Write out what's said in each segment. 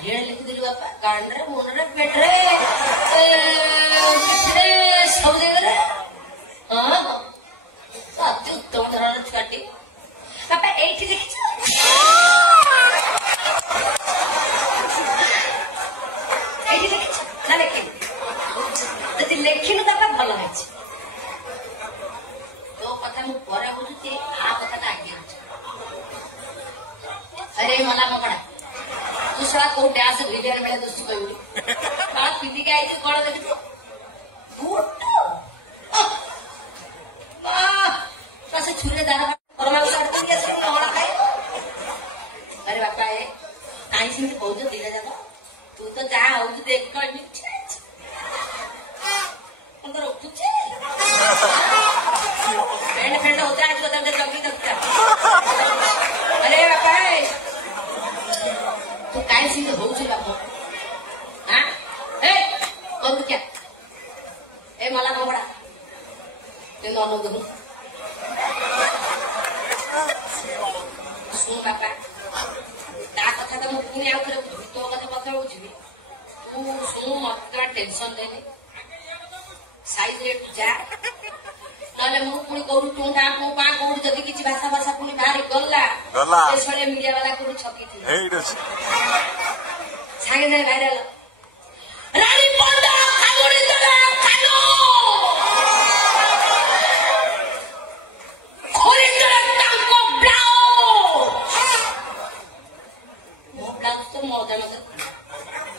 ଚାରିଆଡେ ଲେଖିଦେଲି ବାପା ଗାଣ୍ଡରେ ମୁଣ୍ଡରେ ପେଟରେ ସବୁ ଦେଇଦେଲେ। ହଁ ଅତି ଉତ୍ତମ ଧରଣର ଛୁଆଟି। ବାପା ଏଇଠି ଲେଖିଛ ଏଇଠି ଲେଖିଛ ନା ଲେଖିନି? ଯଦି ଲେଖିନୁ ବାପା ଭଲ ହେଇଛି। ତୋ କଥା ମୁଁ ପରେ ବୁଝୁଛି ଆ କଥାଟା ଆଗେ ଅଛି। अरे मला मकड़ा तू सारा को डांस वीडियो में दोस्त कहू का पीटी के आई कोन देखि बूट वाह कैसे छुरे दार कोरोना काट दिया से कोन खाए। अरे बापा ए आई सिंह बहुत धीरे जा तू तो जा हो तू देख कर अंदर उठछे फ्रेंड फ्रेंड होता है तो तंदे जल्दी दक्का। अरे बापा तू काय सिंह होऊ छी बापा हां ए करू क्या ए मला कोंबडा ते नॉन दो सुन बापा ता कथा तो मु पुनी आउ करे तो कथा बता होऊ छी तू सुन मत टेंशन देनी साइड रे जा नले मु पुनी कहू तू ना को पा कहू जदी किछि भाषा भाषा पुनी बाहर गल्ला ए सळे मीडिया वाला को छकी थी हेड सांगे सांगे भाइरल रानी पंडा खागुड़ी दला खानो खोरी दला टांको ब्लाउज तो मजा मत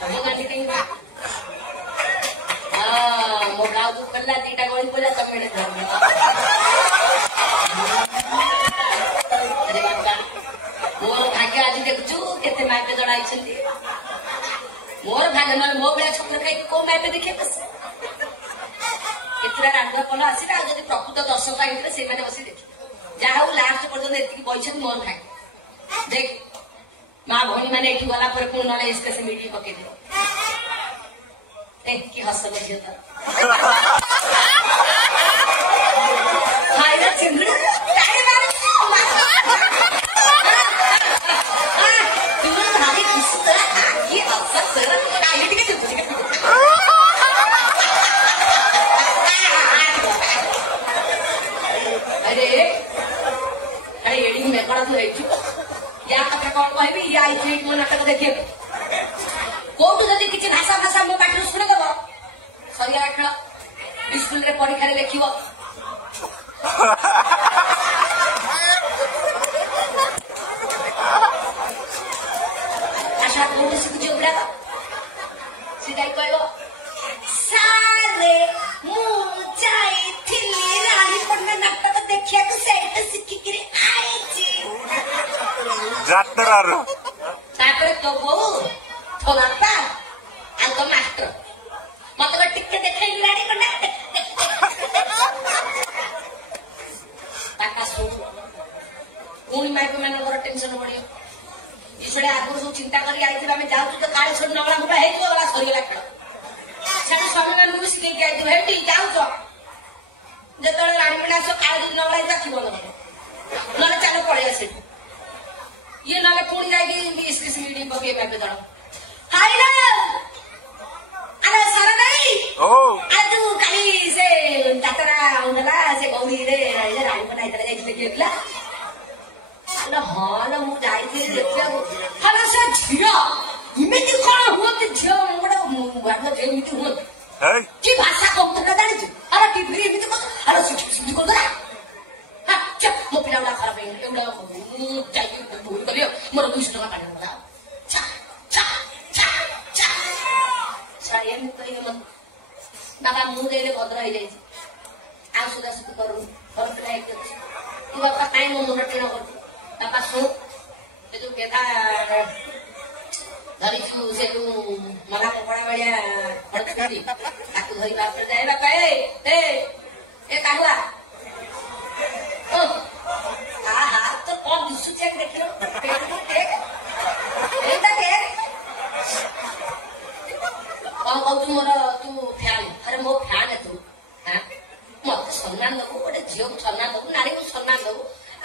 हम गानी कहीं हां मो ब्लाउज कल्ला दीटा गोली बोला सब मेरे घर में। अरे बाबा मोर भाग्य आज देखछु केते मापे जणाई छथि मोर भाग्य न मो बेला छत्र कई को मापे देखे बस केतरा रांधा पला आसीला जदि प्रकृत दर्शक आइले से माने बसी देखि जाहु लास्ट पर्यंत एति पैसा मोर भाग्य देख मां भौणी माने एठी वाला पर कोन नले इसके से मीडिया पके दे एक की हसल है तो हाय रे चिंगड़ी काहे मारे तू भाभी किस तरह ये अवसर सर काहे के तू अरे अरे एडी में कड़ा तू हेचु या कथा कोन कहबी या आई मो नाटक देखिए कोटू जदि किछि भाषा भाषा मो पाठी सुन देबो सरिया खेल स्कूल रे परीक्षा रे लेखिबो आशा कोटू सिख जोगरा सिधाई कहबो सारे मु चाइ थिली रानी पन्ना नाटक देखिया को सेट सिखि के आई छी जातरा रो तापर तो बहु तो बापा आ तो मास्टर मत को टिके देखाई रानी पन्ना ताका सु कोनी माइक में नगर टेंशन बढ़ियो इसड़े आगु सब चिंता करी आई हम जाऊ तो काळे छोड़ नगला मुटा हे जो वाला सरीला खेल सेठ स्वामी नु सिखे के आई हेटी जाऊ जो जेतले रानी पन्ना सो काळे नगला जा थी बोल नले चालो पड़े आसे ये नले पुणी जाई इसलिए मीडिया पके में दड़ हाय ना अरे सारा नहीं ओ आज काली से जातरा उनला से गौरी रे रानी पन्ना इतरे जाई देखिला अरे हां ना मु जाई थी देखिया हला से झिया इमेति कोन होत झिया मोडा गाड जेमिति होत हे की भाषा कम तो जानि छु अरे टीवी इमेति को अरे सिखि को दरा हां चप मो पिलाउडा खराब है एउडा जाई भूल करियो मोर 200 टका काढला चा चा चा चा साये में करी मन बाबा मु देले भद्र हो जाई आ सुदा सुद करू करतला एक तू बाबा काई मो मुंड टेना कर बाबा सो ए जो बेटा धरी छु से मला पकड़ा बड़िया पड़ती ताकू धरी बाप जाए बापा ए काहुआ ओ हा तो कौन दिसु चेक देख लो पेट को देख एटा के कौन तू मोर तू फैन अरे मो फैन है तू हां मत सम्मान दो गोटे झियो सम्मान दो नारी को सम्मान दो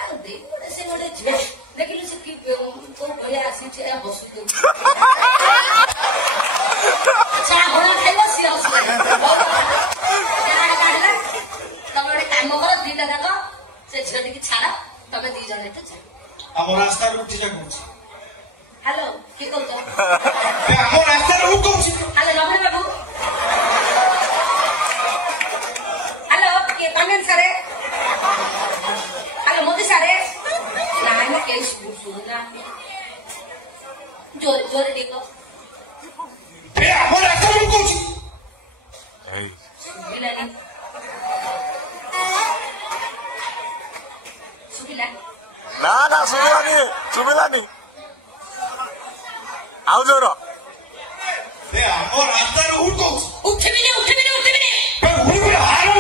आ दे गोटे से गोटे झियो देखिलु से की को भले आसी छे हसु ଆମ ରାସ୍ତାରୁ ଉଠିଯା କହୁଛି। ହ୍ୟାଲୋ କିଏ କହୁଛ? ଆମ ରାସ୍ତାରୁ ମୁଁ କହୁଛି। ହ୍ୟାଲୋ ନବୀନ ବାବୁ। ହ୍ୟାଲୋ କିଏ କଣ୍ଡେନ୍ ସାରେ? ହ୍ୟାଲୋ ମୋଦି ସାରେ? ନାଇଁ ମୁଁ କେହି ଶୁଣୁନା। ଜୋରେ ଜୋରେ ଟିକେ କହ। ଆମ ରାସ୍ତାରୁ ମୁଁ କହୁଛି। ଶୁଭିଲାନି ଶୁଭିଲା? ନା ନା ଶୁଭିଲାନି ଶୁଭିଲାନି ଆଉ ଜୋର। ଆମ ରାସ୍ତାରୁ ମୁଁ କହୁଛି। ଉଠିବିନି ଉଠିବିନି ଉଠିବିନି। ଆରାମ